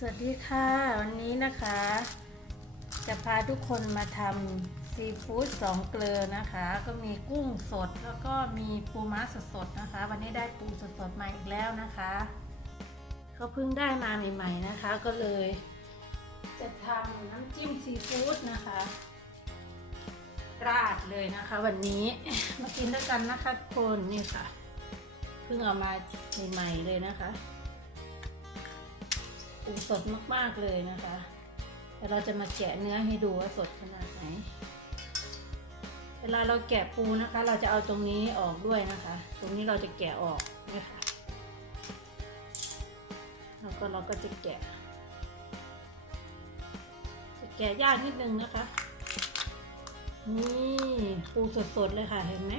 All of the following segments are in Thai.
สวัสดีค่ะ วันนี้นะคะ จะพาทุกคนมาทำซีฟู้ดสองเกลือนะคะ ก็มีกุ้งสดแล้วก็มีปูม้าสดๆนะคะ วันนี้ได้ปูสดๆมาอีกแล้วนะคะเขาเพิ่งได้มาใหม่ๆนะคะ ก็เลย จะทำน้ำจิ้มซีฟู้ดนะคะ ราดเลยนะคะ วันนี้มากินด้วยกันนะคะทุกคนนี่ค่ะเพิ่งเอามาใหม่ๆเลยนะคะ ปูสดมากๆเลยนะคะแต่เราจะมาแกะเนื้อให้ดูว่าสดขนาดไหน เวลาเราแกะปูนะคะ เราจะเอาตรงนี้ออกด้วยนะคะ ตรงนี้เราจะแกะออกนี่ค่ะแล้วก็เราก็จะแกะ จะแกะยากนิดนึงนะคะ นี่ปูสดๆเลยค่ะเห็นไหม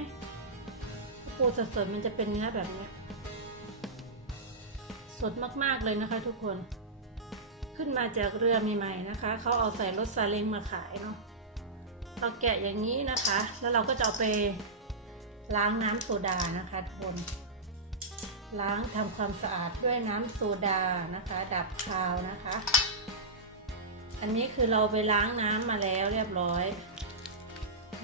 ปูสดๆมันจะเป็นเนื้อแบบนี้สดมากๆเลยนะคะทุกคน ขึ้นมาจากเรือใหม่ๆนะคะ เขาเอาใส่รถซาเล้งมาขายเนาะเราแกะอย่างนี้นะคะ แล้วเราก็จะเอาไปล้างน้ำโซดานะคะทุกคนล้างทำความสะอาดด้วยน้ำโซดานะคะ ดับคาวนะคะ อันนี้คือเราไปล้างน้ำมาแล้วเรียบร้อย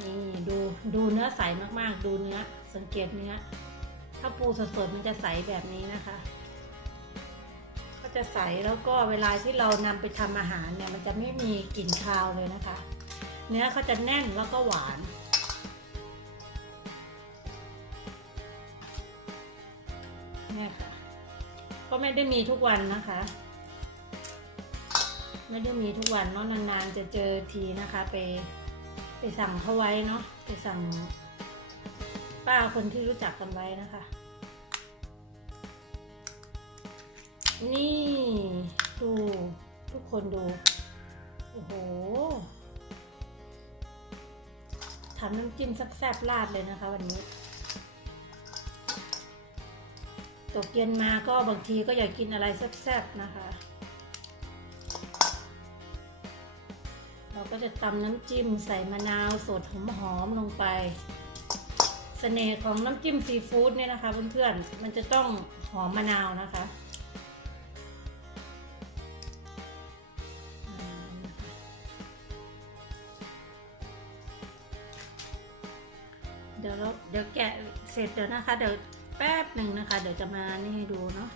นี่ดูดูเนื้อใสมากๆ ดูเนื้อสังเกตเนื้อ ถ้าปูสดๆมันจะใสแบบนี้นะคะ จะใสแล้วก็เวลาที่เรานำไปทำอาหารเนี่ยมันจะไม่มีกลิ่นคาวเลยนะคะ เนื้อเขาจะแน่นแล้วก็หวานเนี่ยค่ะก็ไม่ได้มีทุกวันนะคะ ไม่ได้มีทุกวันเนาะนานๆจะเจอทีนะคะ ไปไปสั่งเขาไว้เนาะไปสั่งป้าคนที่รู้จักกันไว้นะคะ นี่ ดูทุกคนดู โอ้โหทำน้ำจิ้มแซ่บๆราดเลยนะคะวันนี้ ตกเย็นมาก็บางทีก็อยากกินอะไรแซ่บๆนะคะ เราก็จะตำน้ำจิ้มใส่มะนาวสดหอมๆลงไปเสน่ห์ของน้ำจิ้มซีฟู้ดเนี่ยนะคะเพื่อนๆ มันจะต้องหอมมะนาวนะคะ เดี๋ยวเราเดี๋ยวแกะเสร็จเดี๋ยวนะคะ เดี๋ยวแป๊บหนึ่งนะคะ เดี๋ยวจะมานี่ให้ดูเนาะ